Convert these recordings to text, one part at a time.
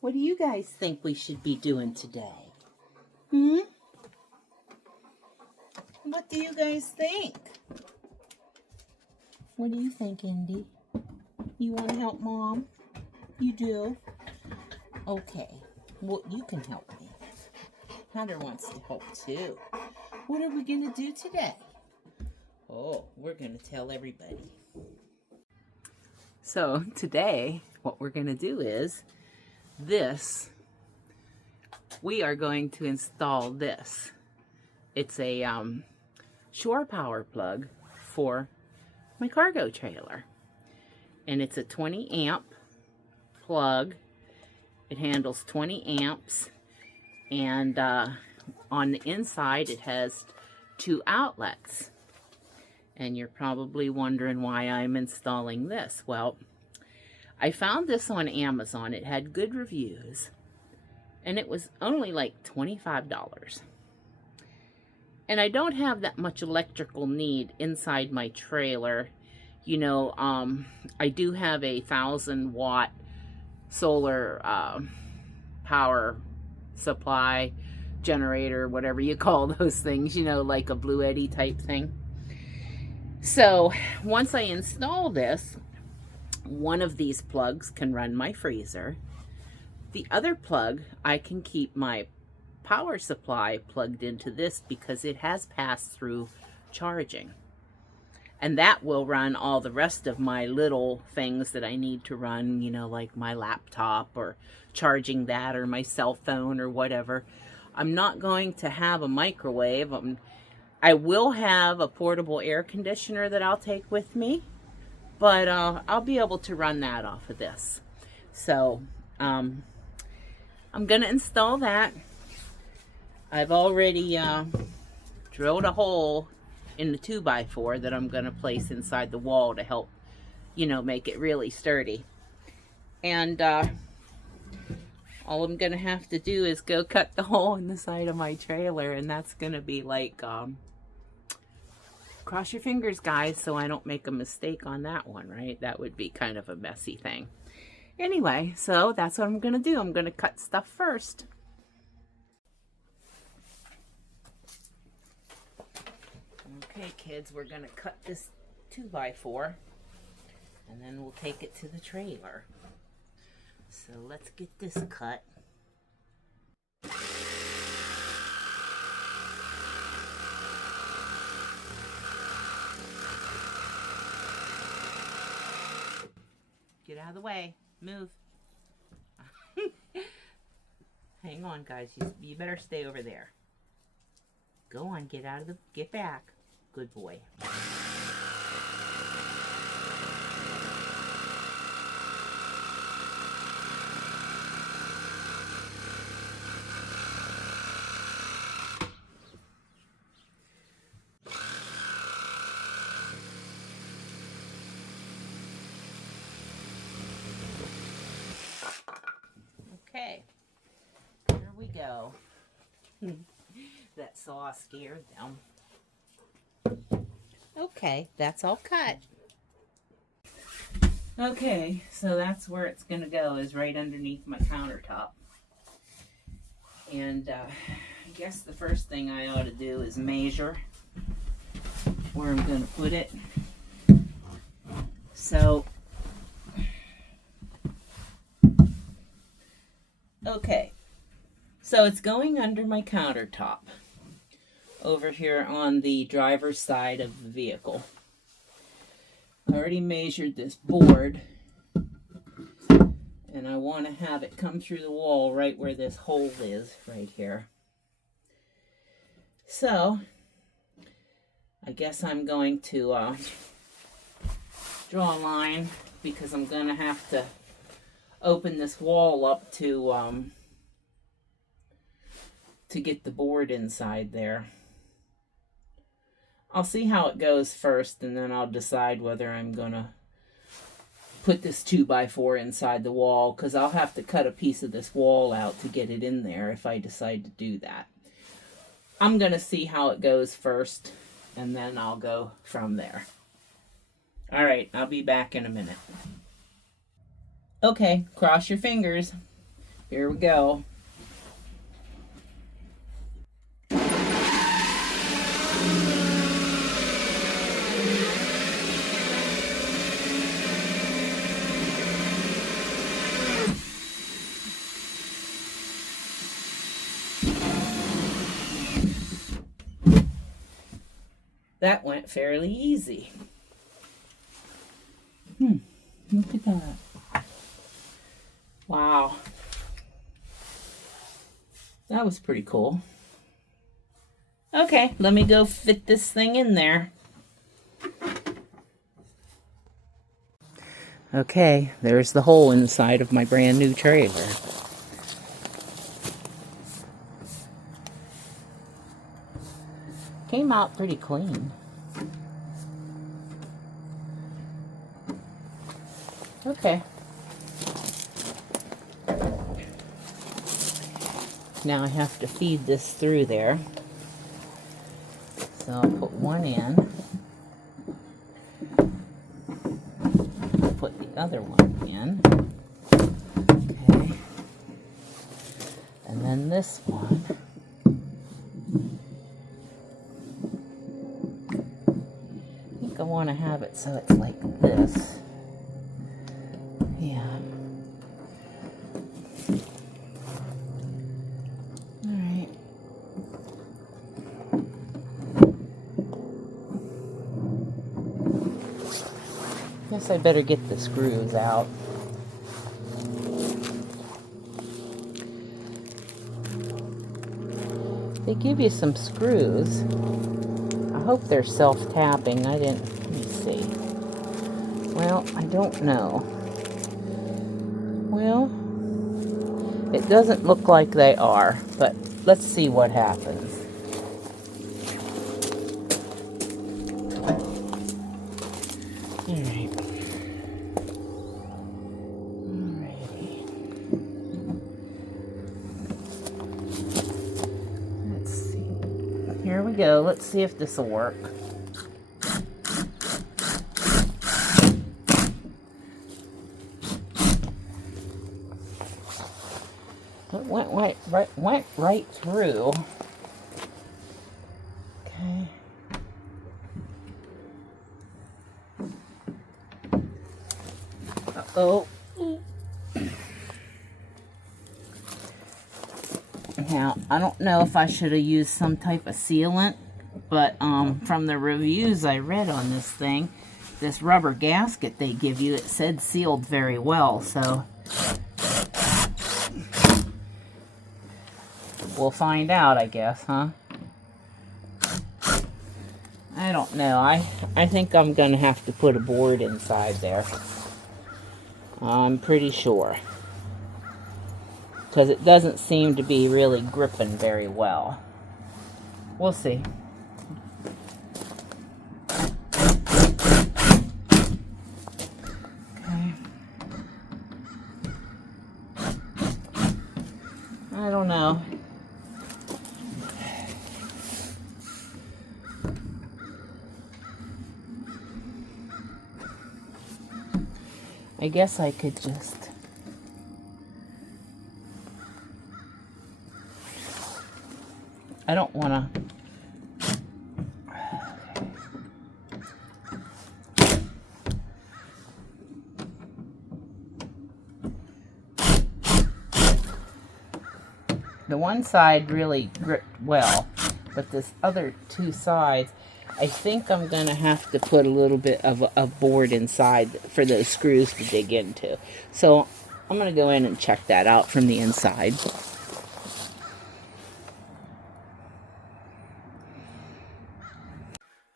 What do you guys think we should be doing today? Hmm? What do you guys think? What do you think, Indy? You want to help Mom? You do? Okay. Well, you can help me. Hunter wants to help too. What are we going to do today? Oh, we're going to tell everybody. So today, what we're going to do is we are going to install this. It's a shore power plug for my cargo trailer. And it's a 20 amp plug. It handles 20 amps. And on the inside, it has 2 outlets. And you're probably wondering why I'm installing this. Well, I found this on Amazon. It had good reviews. And it was only like $25. And I don't have that much electrical need inside my trailer. You know, I do have a 1,000-watt solar power supply generator, whatever you call those things, you know, like a Blue Eddy type thing. So once I install this, one of these plugs can run my freezer. The other plug, I can keep my power supply plugged into this because it has pass-through charging. And that will run all the rest of my little things that I need to run, you know, like my laptop or charging that or my cell phone or whatever. I'm not going to have a microwave. I will have a portable air conditioner that I'll take with me, but I'll be able to run that off of this. So I'm going to install that. I've already drilled a hole in the 2x4 that I'm going to place inside the wall to help, you know, make it really sturdy. And all I'm going to have to do is go cut the hole in the side of my trailer, and that's going to be like, cross your fingers, guys, so I don't make a mistake on that one, right? That would be kind of a messy thing. Anyway, so that's what I'm going to do. I'm going to cut stuff first. Okay, kids, we're going to cut this 2x4, and then we'll take it to the trailer. So let's get this cut. Get out of the way. Move. Hang on, guys. You better stay over there. Go on, get back. Good boy. Okay, here we go. That saw scared them. Okay, that's all cut. Okay, so that's where it's going to go, is right underneath my countertop. And I guess the first thing I ought to do is measure where I'm going to put it. So, okay, so it's going under my countertop over here on the driver's side of the vehicle. I already measured this board, and I want to have it come through the wall right where this hole is, right here. So, I guess I'm going to draw a line, because I'm going to have to open this wall up to get the board inside there. I'll see how it goes first, and then I'll decide whether I'm going to put this 2x4 inside the wall, because I'll have to cut a piece of this wall out to get it in there if I decide to do that. I'm going to see how it goes first, and then I'll go from there. All right, I'll be back in a minute. Okay, cross your fingers. Here we go. That went fairly easy. Look at that. Wow. That was pretty cool. Okay, let me go fit this thing in there. Okay, there's the hole inside of my brand new trailer. Came out pretty clean. Okay. Now I have to feed this through there. So I'll put one in. Put the other one in. Okay. And then this one. I think I want to have it so it's like this. Yeah. Alright. Guess I better get the screws out. They give you some screws. I hope they're self-tapping. I didn't, let me see. Well, I don't know. Well, it doesn't look like they are, but let's see what happens. Alright. Alrighty. Let's see. Here we go. Let's see if this will work. It went right through. Okay. Uh-oh. Now, I don't know if I should have used some type of sealant, but from the reviews I read on this thing, this rubber gasket they give you, it said sealed very well, so we'll find out, I guess, huh? I don't know. I think I'm going to have to put a board inside there. I'm pretty sure. Because it doesn't seem to be really gripping very well. We'll see. Okay. I don't know. I guess I could just... I don't want to... The one side really gripped well, but this other two sides, I think I'm going to have to put a little bit of a board inside for those screws to dig into. So I'm going to go in and check that out from the inside.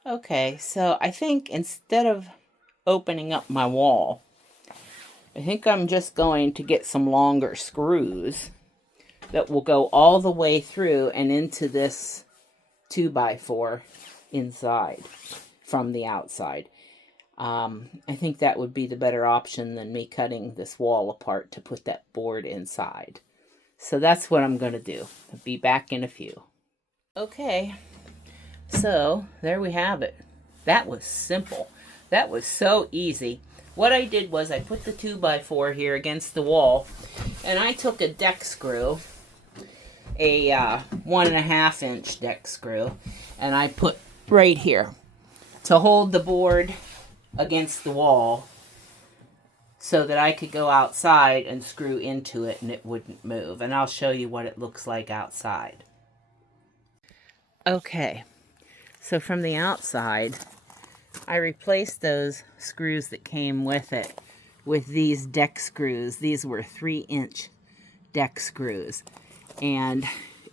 Okay, so I think instead of opening up my wall, I think I'm just going to get some longer screws that will go all the way through and into this 2x4 inside from the outside. I think that would be the better option than me cutting this wall apart to put that board inside. So that's what I'm going to do. I'll be back in a few. Okay, so there we have it. That was simple. That was so easy. What I did was I put the 2x4 here against the wall, And I took a deck screw, a 1.5 inch deck screw, and I put right here to hold the board against the wall so that I could go outside and screw into it and it wouldn't move. And I'll show you what it looks like outside. Okay, so from the outside, I replaced those screws that came with it with these deck screws. These were 3-inch deck screws, and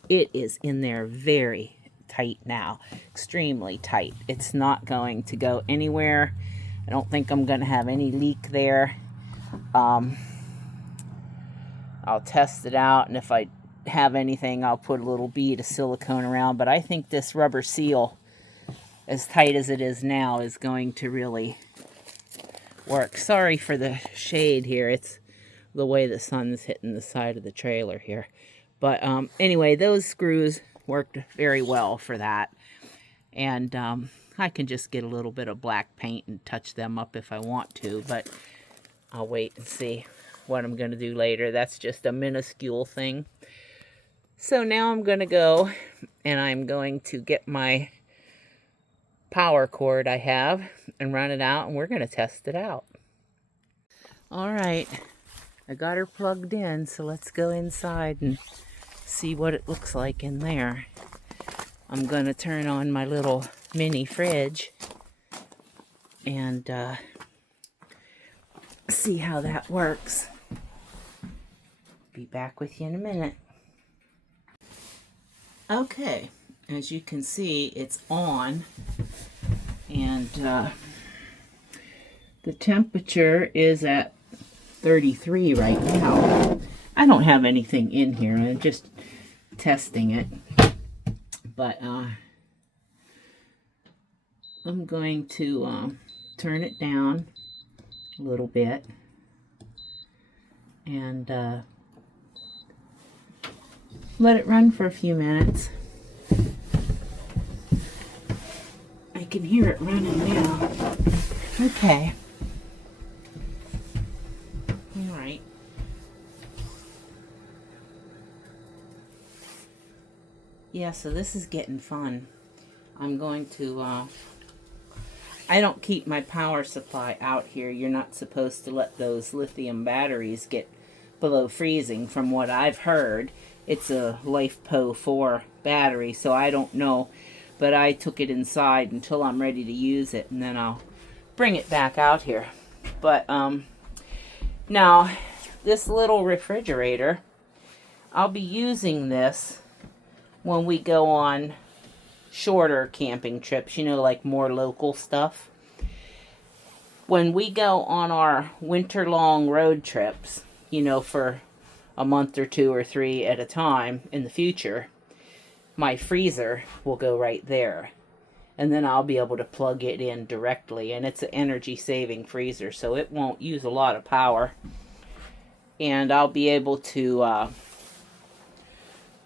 it is in there very tight now, extremely tight. It's not going to go anywhere. I don't think I'm going to have any leak there. I'll test it out, and if I have anything, I'll put a little bead of silicone around, but I think this rubber seal, as tight as it is now, is going to really work. Sorry for the shade here. It's the way the sun's hitting the side of the trailer here. But anyway, those screws worked very well for that. And I can just get a little bit of black paint and touch them up if I want to, but I'll wait and see what I'm going to do later. That's just a minuscule thing. So now I'm going to go and I'm going to get my power cord I have and run it out, and we're going to test it out. All right, I got her plugged in, so let's go inside and see what it looks like in there. I'm going to turn on my little mini fridge and see how that works. Be back with you in a minute. Okay, as you can see, it's on, and the temperature is at 33 right now. I don't have anything in here. I'm just testing it. But I'm going to turn it down a little bit and let it run for a few minutes. I can hear it running now. Okay. All right. Yeah, so this is getting fun. I'm going to, I don't keep my power supply out here. You're not supposed to let those lithium batteries get below freezing. From what I've heard, it's a LifePo 4 battery, so I don't know. But I took it inside until I'm ready to use it, and then I'll bring it back out here. But now, this little refrigerator, I'll be using this when we go on shorter camping trips, you know, like more local stuff. When we go on our winter-long road trips, you know, for a month or 2 or 3 at a time in the future, my freezer will go right there. And then I'll be able to plug it in directly. And it's an energy-saving freezer, so it won't use a lot of power. And I'll be able to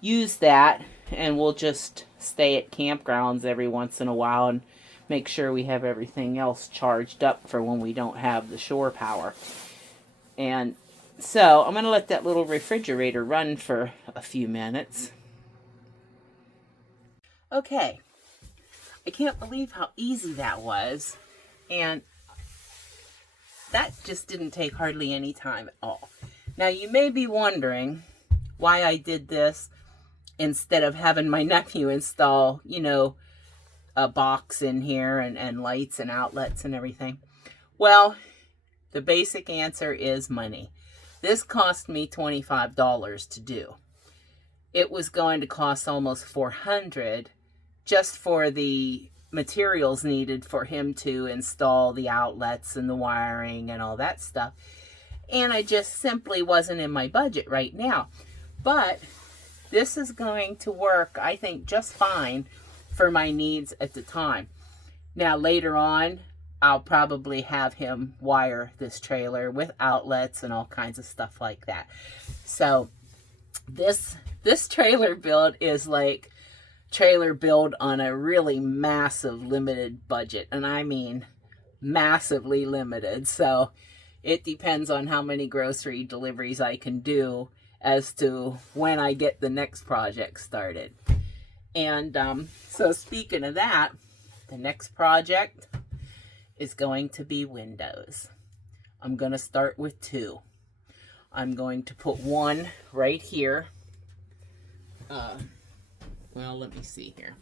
use that, and we'll just stay at campgrounds every once in a while and make sure we have everything else charged up for when we don't have the shore power. And so I'm going to let that little refrigerator run for a few minutes. Okay, I can't believe how easy that was, and that just didn't take hardly any time at all. Now you may be wondering why I did this instead of having my nephew install, you know, a box in here and lights and outlets and everything. Well, the basic answer is money. This cost me $25 to do. It was going to cost almost $400 just for the materials needed for him to install the outlets and the wiring and all that stuff. And I just simply wasn't in my budget right now. But this is going to work, I think, just fine for my needs at the time. Now, later on, I'll probably have him wire this trailer with outlets and all kinds of stuff like that. So this trailer build is like trailer build on a really massive limited budget, and I mean massively limited. So It depends on how many grocery deliveries I can do as to when I get the next project started. And so speaking of that, the next project is going to be windows. I'm going to start with 2. I'm going to put one right here. Well, let me see here.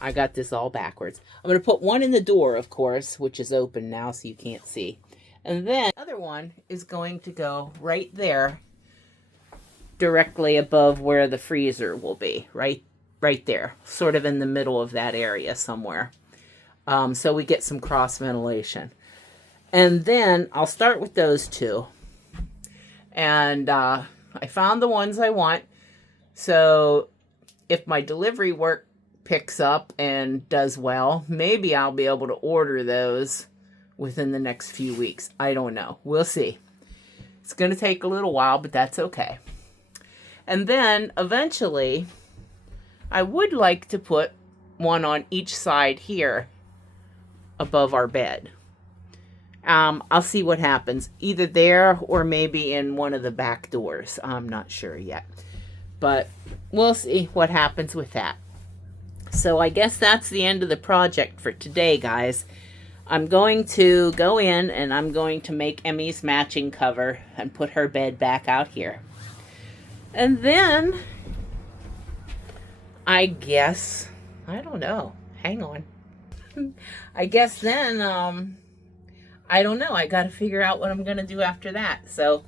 I got this all backwards. I'm going to put one in the door, of course, which is open now so you can't see. And then the other one is going to go right there, directly above where the freezer will be, right there, sort of in the middle of that area somewhere. So we get some cross ventilation. And then I'll start with those 2. And I found the ones I want. So if my delivery work picks up and does well, maybe I'll be able to order those within the next few weeks. I don't know. We'll see. It's going to take a little while, but that's okay. And then eventually, I would like to put one on each side here above our bed. I'll see what happens. Either there or maybe in one of the back doors. I'm not sure yet. But we'll see what happens with that. So I guess that's the end of the project for today, guys. I'm going to go in and I'm going to make Emmy's matching cover and put her bed back out here. And then, I guess, I don't know. Hang on. I guess then, I don't know. I got to figure out what I'm going to do after that. So,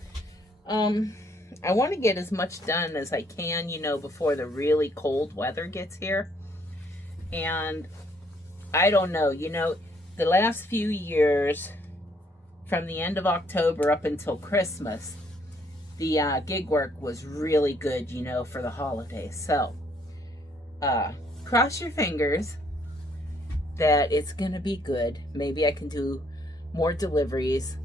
I want to get as much done as I can, you know, before the really cold weather gets here. And I don't know, you know, the last few years, from the end of October up until Christmas, the gig work was really good, you know, for the holidays. So, cross your fingers that it's going to be good. Maybe I can do more deliveries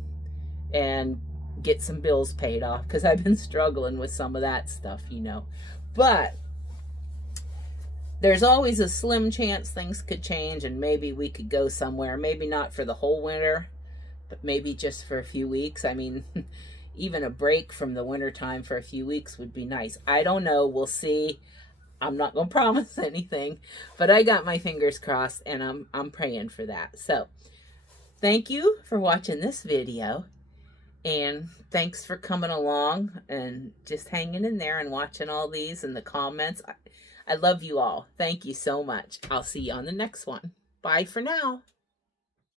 and get some bills paid off, because I've been struggling with some of that stuff, you know. But there's always a slim chance things could change and maybe we could go somewhere. Maybe not for the whole winter, but maybe just for a few weeks. I mean, even a break from the winter time for a few weeks would be nice. I don't know. We'll see. I'm not going to promise anything, but I got my fingers crossed and I'm praying for that. So thank you for watching this video, and thanks for coming along and just hanging in there and watching all these and the comments. I love you all. Thank you so much. I'll see you on the next one. Bye for now.